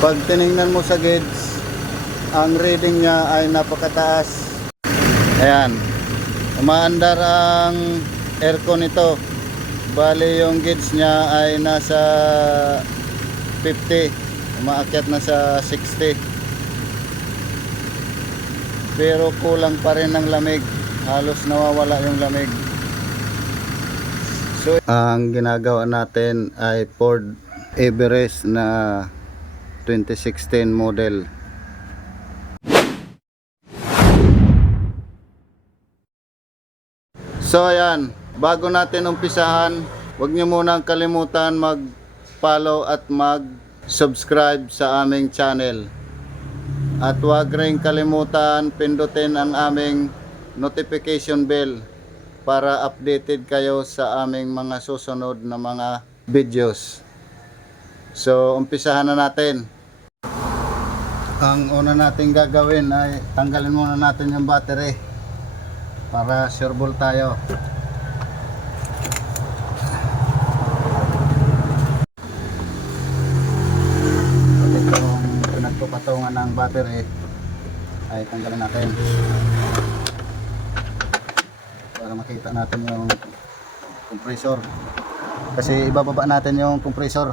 Pag tiningnan mo sa gauge, ang reading niya ay napakataas. Ayan, umaandar ang aircon nito. Bali yung gauge niya ay nasa 50, umaakyat na sa 60. Pero kulang pa rin ng lamig, halos nawawala yung lamig. So ang ginagawa natin ay Ford Everest na 2016 model. So ayan, bago natin umpisahan, huwag niyo munang kalimutan mag-follow at mag-subscribe sa aming channel. At huwag rin kalimutan pindutin ang aming notification bell para updated kayo sa aming mga susunod na mga videos. So umpisahan na natin. Ang una natin gagawin ay tanggalin muna natin yung battery para sure ball tayo. Itong pinagtupatungan ng battery ay tanggalin natin para makita natin yung compressor, kasi ibababa natin yung compressor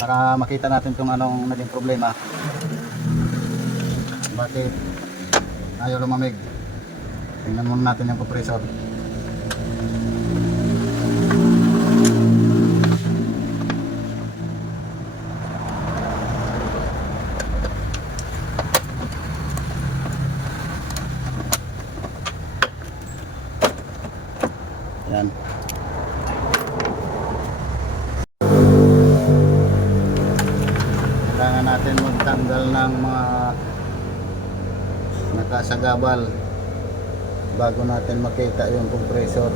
para makita natin kung anong naging problema, bakit ayaw lumamig. Tingnan muna natin yung compressor. Yan. Kailangan natin magtanggal ng mga nakasagabal bago natin makita yung compressor.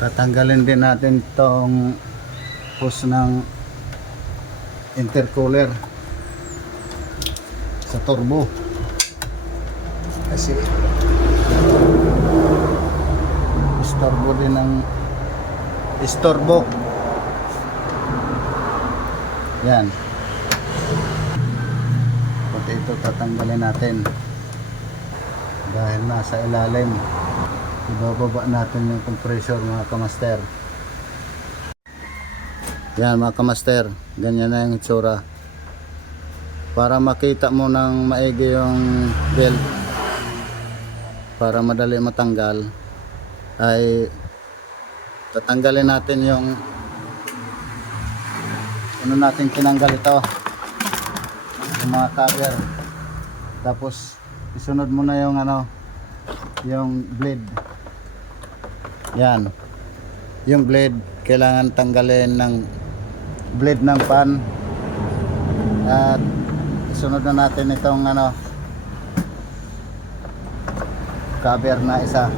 Tatanggalin din natin tong hose ng intercooler sa turbo, kasi istorbo din ng istorbo. Yan, pati ito tatanggalin natin dahil nasa ilalim. Ibababa natin yung compressor, mga kamaster. Yan mga kamaster, ganyan na yung itsura. Para makita mo ng maigi yung belt, para madali matanggal, ay tatanggalin natin yung ano natin tinanggal ito, yung mga cover. Tapos isunod mo na yung ano, yung blade. Yan, yung blade kailangan tanggalin ng blade ng pan, at sunod na natin itong ano, cover na isa.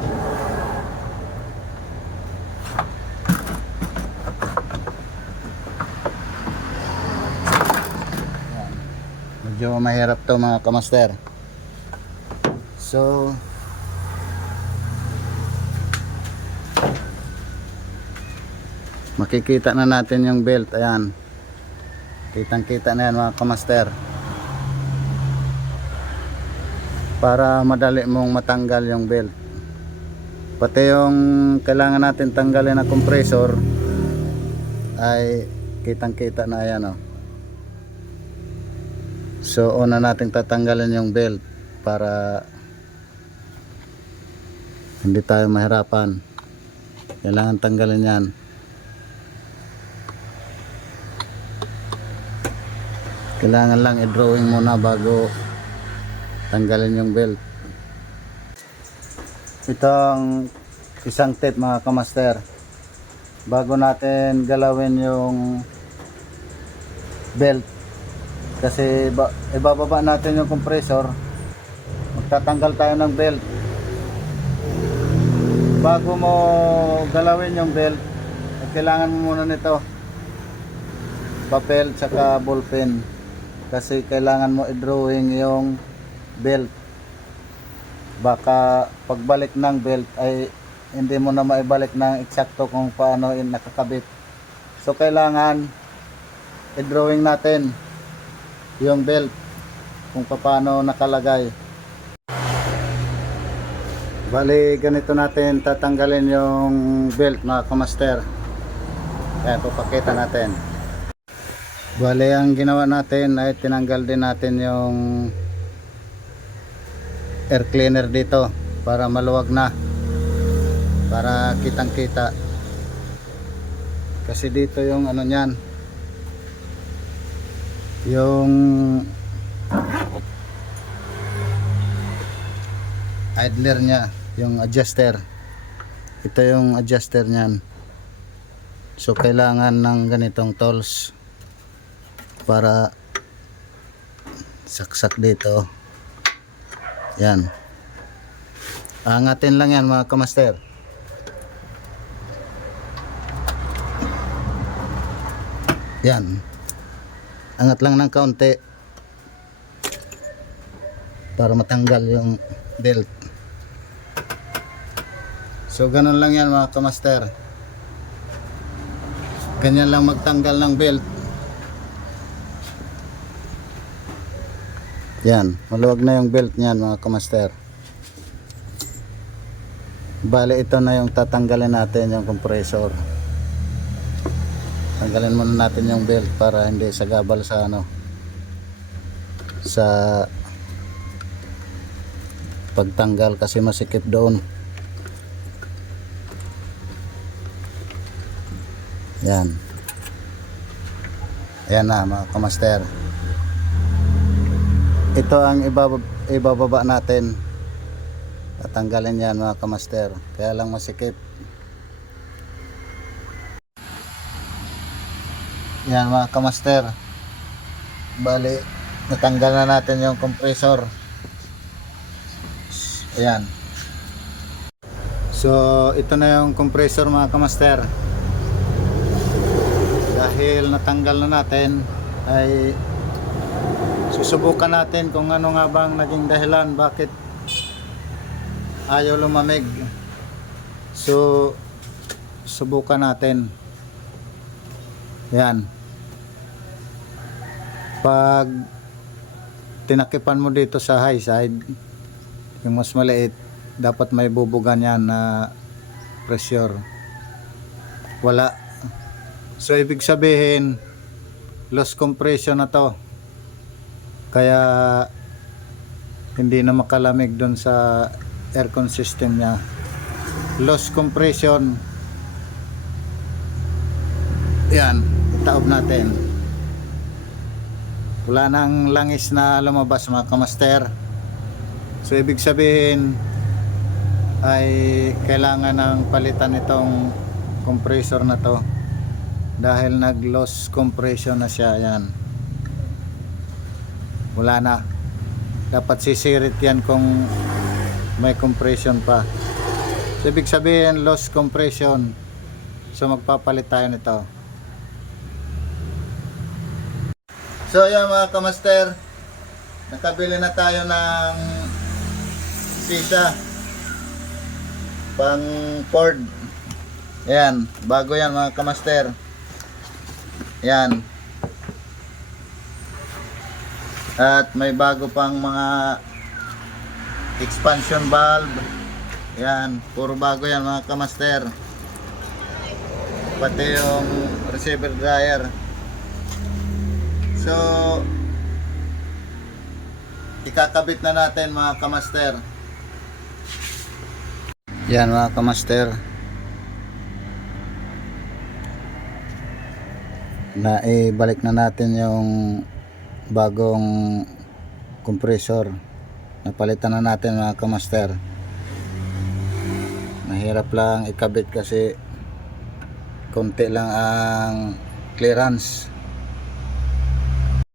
Yan. Medyo mahirap to mga kamaster. So makikita na natin yung belt. Ayan, kitang kita na yan mga kamaster, para madali mong matanggal yung belt. Pati yung kailangan natin tanggalin na compressor ay kitang kita na yan, oh. So una natin tatanggalin yung belt para hindi tayo mahirapan. Kailangan tanggalin yan. Kailangan lang i-drawing muna bago tanggalin yung belt. Itong isang tape mga kamaster, bago natin galawin yung belt, kasi ibababa natin yung compressor, magtatanggal tayo ng belt. Bago mo galawin yung belt, kailangan mo muna nito papel tsaka ballpen, kasi kailangan mo i-drawing yung belt. Baka pagbalik ng belt ay hindi mo na maibalik ng eksakto kung paano yung nakakabit. So kailangan i-drawing natin yung belt kung paano nakalagay. Bali ganito natin tatanggalin yung belt mga kamaster. Ayan, papakita natin. Bali ang ginawa natin ay tinanggal din natin yung air cleaner dito para maluwag na, para kitang kita. Kasi dito yung ano nyan, yung idler nya, yung adjuster. Ito yung adjuster nyan. So kailangan ng ganitong tools para saksak dito. Yan, angatin lang yan mga kamaster. Yan, angat lang ng kaunti para matanggal yung belt. So ganun lang yan mga kamaster. Ganyan lang magtanggal ng belt. Yan, maluwag na yung belt niyan mga kamaster. Bale ito na yung tatanggalin natin, yung compressor. Tanggalin muna natin yung belt para hindi sagabal sa ano, sa pagtanggal, kasi masikip doon. Yan. Ayan na mga kamaster. Ito ang ibababa natin. Tatanggalin yan mga kamaster. Kaya lang masikip. Yan mga kamaster. Bali, natanggal na natin yung compressor. Ayan. So ito na yung compressor mga kamaster. Dahil natanggal na natin, ay susubukan natin kung ano nga bang naging dahilan bakit ayaw lumamig. So subukan natin. Yan, pag tinakipan mo dito sa high side, yung mas maliit, dapat may bubugan yan na pressure. Wala. So ibig sabihin loss compression na to, kaya hindi na makalamig doon sa aircon system nya. Loss compression. Yan, itaob natin. Wala nang langis na lumabas mga kamaster. So ibig sabihin ay kailangan ng palitan itong compressor na to, dahil nag loss compression na siya. Yan, wala na. Dapat sisirit yan kung may compression pa. So ibig sabihin loss compression. So magpapalit tayo nito. So yan mga kamaster, nakabili na tayo ng pisa pang Ford. Yan, bago yan mga kamaster. Yan. At may bago pang mga expansion valve. Yan, puro bago yan mga kamaster. Pati yung receiver dryer. So ikakabit na natin mga kamaster. Yan mga kamaster, na ibalik na natin yung bagong compressor. Napalitan na natin mga kamaster. Mahirap lang ikabit kasi konti lang ang clearance.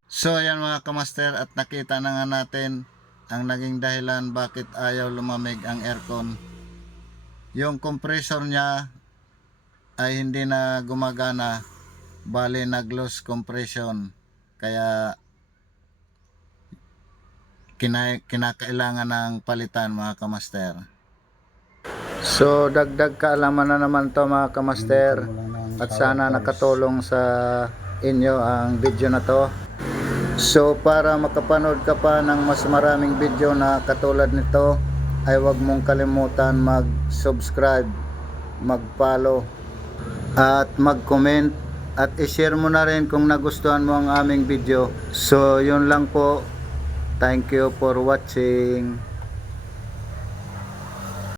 So ayan mga kamaster, at nakita na nga natin ang naging dahilan bakit ayaw lumamig ang aircon. Yung compressor niya ay hindi na gumagana, bali nag loss compression, kaya kinakailangan ng palitan mga kamaster. So dagdag kaalaman na naman to mga kamaster, at sana nakatulong sa inyo ang video na to. So para makapanood ka pa ng mas maraming video na katulad nito, ay huwag mong kalimutan mag-subscribe, mag-follow at mag-comment, at i-share mo na rin kung nagustuhan mo ang aming video. So yun lang po. Thank you for watching.